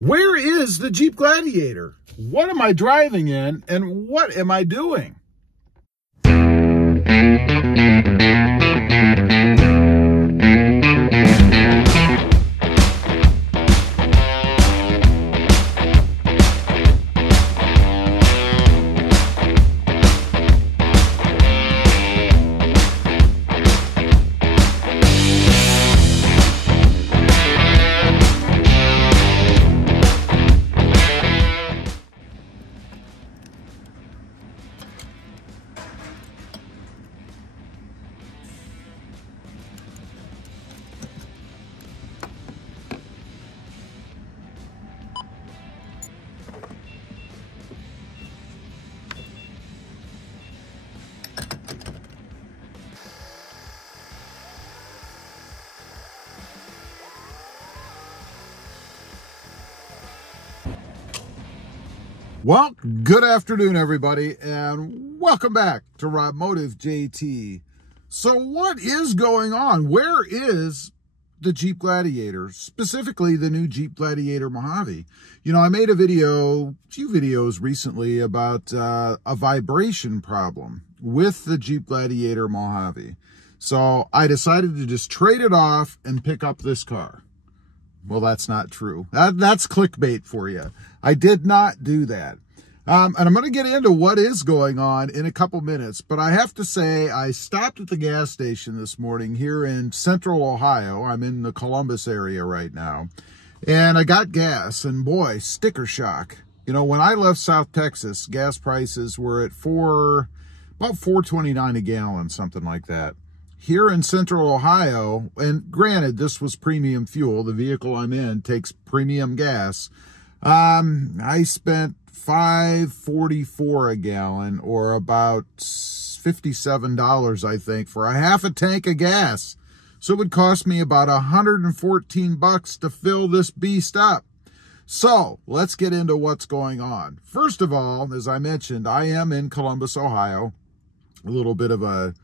Where is the Jeep Gladiator? What am I driving in, and what am I doing? Well, good afternoon, everybody, and welcome back to Automotive JT. So what is going on? Where is the Jeep Gladiator, specifically the new Jeep Gladiator Mojave? You know, I made a few videos recently about a vibration problem with the Jeep Gladiator Mojave. So I decided to just trade it off and pick up this car. Well, that's not true. That's clickbait for you. I did not do that. And I'm going to get into what is going on in a couple minutes. But I have to say, I stopped at the gas station this morning here in central Ohio. I'm in the Columbus area right now. And I got gas. And boy, sticker shock. You know, when I left South Texas, gas prices were at about $4.29 a gallon, something like that. Here in central Ohio, and granted, this was premium fuel. The vehicle I'm in takes premium gas. I spent $5.44 a gallon, or about $57, I think, for a half a tank of gas. So it would cost me about $114 to fill this beast up. So let's get into what's going on. First of all, as I mentioned, I am in Columbus, Ohio. A little bit of a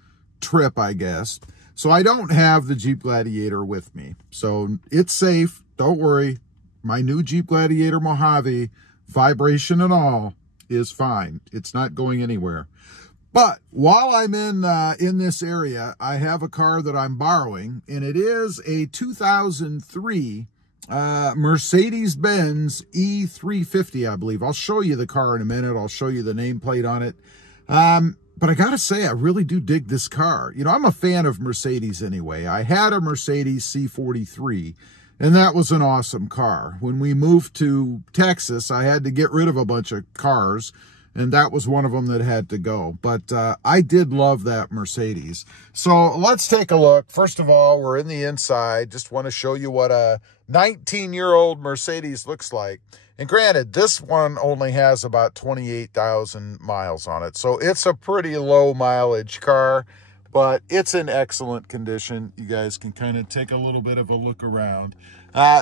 trip, I guess. So I don't have the Jeep Gladiator with me. So it's safe. Don't worry. My new Jeep Gladiator Mojave, vibration and all, is fine. It's not going anywhere. But while I'm in this area, I have a car that I'm borrowing, and it is a 2003 Mercedes-Benz E350, I believe. I'll show you the car in a minute. I'll show you the nameplate on it. But I gotta say, I really do dig this car. You know, I'm a fan of Mercedes anyway. I had a Mercedes C43, and that was an awesome car. When we moved to Texas, I had to get rid of a bunch of cars, and that was one of them that had to go. But I did love that Mercedes. So let's take a look. First of all, we're in the inside. Just want to show you what a 19-year-old Mercedes looks like. And granted, this one only has about 28,000 miles on it. So it's a pretty low mileage car, but it's in excellent condition. You guys can kind of take a little bit of a look around.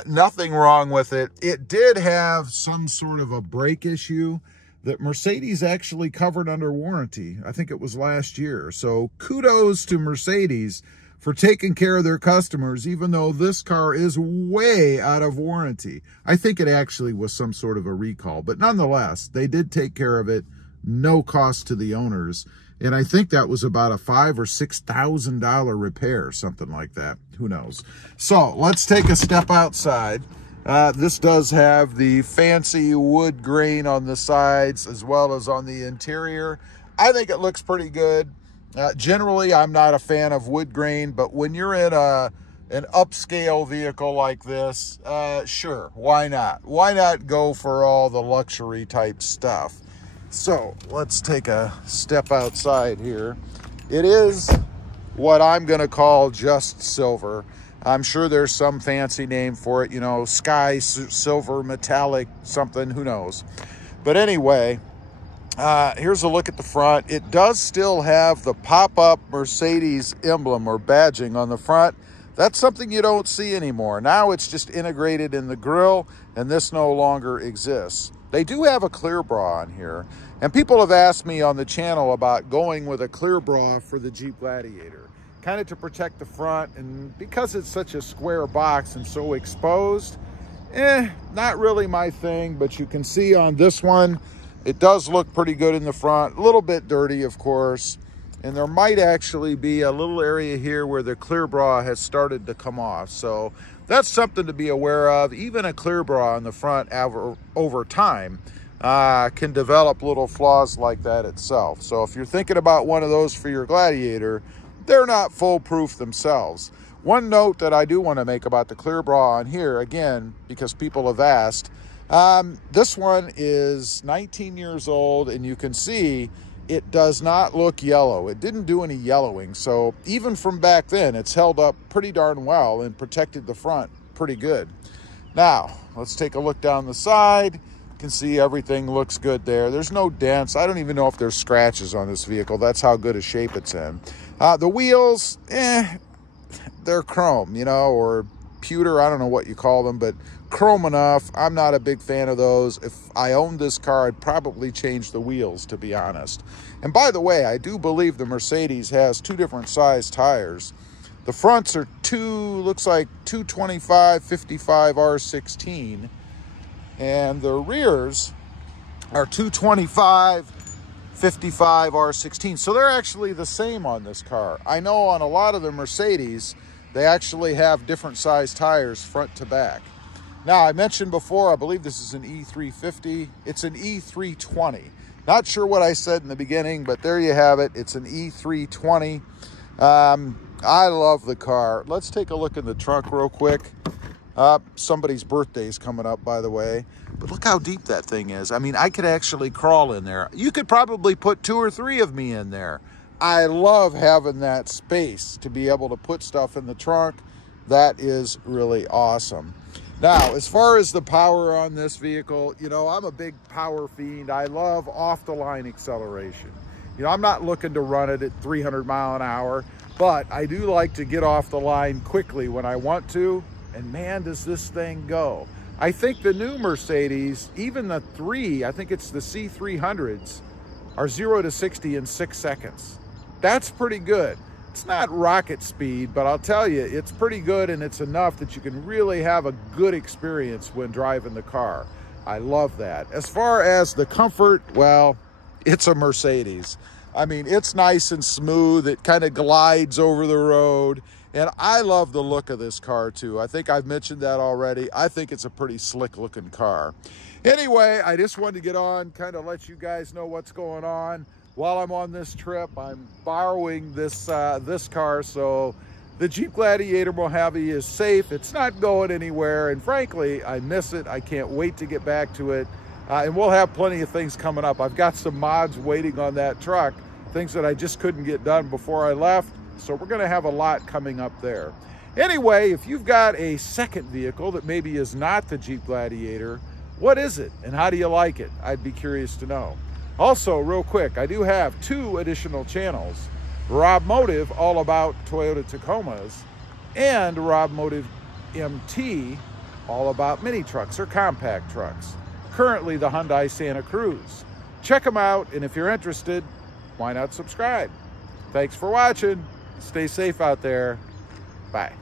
Nothing wrong with it. It did have some sort of a brake issue that Mercedes actually covered under warranty. I think it was last year. So kudos to Mercedes for taking care of their customers, even though this car is way out of warranty. I think it actually was some sort of a recall, but nonetheless, they did take care of it, no cost to the owners. And I think that was about a $5,000 or $6,000 repair, something like that. Who knows? So let's take a step outside. This does have the fancy wood grain on the sides as well as on the interior. I think it looks pretty good. Generally, I'm not a fan of wood grain, but when you're in an upscale vehicle like this, sure, why not? Why not go for all the luxury type stuff? So let's take a step outside here. It is what I'm going to call just silver. I'm sure there's some fancy name for it, you know, sky silver, metallic, something, who knows. But anyway, here's a look at the front. It does still have the pop-up Mercedes emblem or badging on the front. That's something you don't see anymore. Now it's just integrated in the grille, and this no longer exists. They do have a clear bra on here, and people have asked me on the channel about going with a clear bra for the Jeep Gladiator, kind of to protect the front, and because it's such a square box and so exposed, not really my thing, but you can see on this one, it does look pretty good in the front. A little bit dirty, of course. And there might actually be a little area here where the clear bra has started to come off. So that's something to be aware of. Even a clear bra on the front over time can develop little flaws like that itself. So if you're thinking about one of those for your Gladiator, they're not foolproof themselves. One note that I do want to make about the clear bra on here, again, because people have asked, this one is 19 years old, and you can see it does not look yellow. It didn't do any yellowing. So even from back then, it's held up pretty darn well and protected the front pretty good. Now, let's take a look down the side. You can see everything looks good there. There's no dents. I don't even know if there's scratches on this vehicle. That's how good a shape it's in. The wheels, they're chrome, you know, or pewter, I don't know what you call them, but chrome enough. I'm not a big fan of those. If I owned this car, I'd probably change the wheels, to be honest. And by the way, I do believe the Mercedes has two different size tires. The fronts are looks like 225 55 R16, and the rears are 225 55 R16. So they're actually the same on this car. I know on a lot of the Mercedes, they actually have different size tires front to back. Now, I mentioned before, I believe this is an E350. It's an E320. Not sure what I said in the beginning, but there you have it. It's an E320. I love the car. Let's take a look in the trunk real quick. Somebody's birthday is coming up, by the way. But look how deep that thing is. I mean, I could actually crawl in there. You could probably put 2 or 3 of me in there. I love having that space to be able to put stuff in the trunk. That is really awesome. Now, as far as the power on this vehicle, you know, I'm a big power fiend. I love off-the-line acceleration. You know, I'm not looking to run it at 300 mile an hour, but I do like to get off the line quickly when I want to, and man, does this thing go. I think the new Mercedes, even the I think it's the C300s, are 0 to 60 in 6 seconds. That's pretty good. It's not rocket speed, but I'll tell you, it's pretty good, and it's enough that you can really have a good experience when driving the car. I love that. As far as the comfort, well, it's a Mercedes. I mean, it's nice and smooth. It kind of glides over the road, and I love the look of this car too. I think I've mentioned that already. I think it's a pretty slick looking car. Anyway, I just wanted to get on, kind of let you guys know what's going on. While I'm on this trip, I'm borrowing this car, so the Jeep Gladiator Mojave is safe. It's not going anywhere, and frankly, I miss it. I can't wait to get back to it, and we'll have plenty of things coming up. I've got some mods waiting on that truck, things that I just couldn't get done before I left, so we're going to have a lot coming up there. Anyway, if you've got a second vehicle that maybe is not the Jeep Gladiator, what is it, and how do you like it? I'd be curious to know. Also, real quick, I do have 2 additional channels. Rob Motive, all about Toyota Tacomas, and Rob Motive MT, all about mini trucks or compact trucks. Currently, the Hyundai Santa Cruz. Check them out, and if you're interested, why not subscribe? Thanks for watching. Stay safe out there. Bye.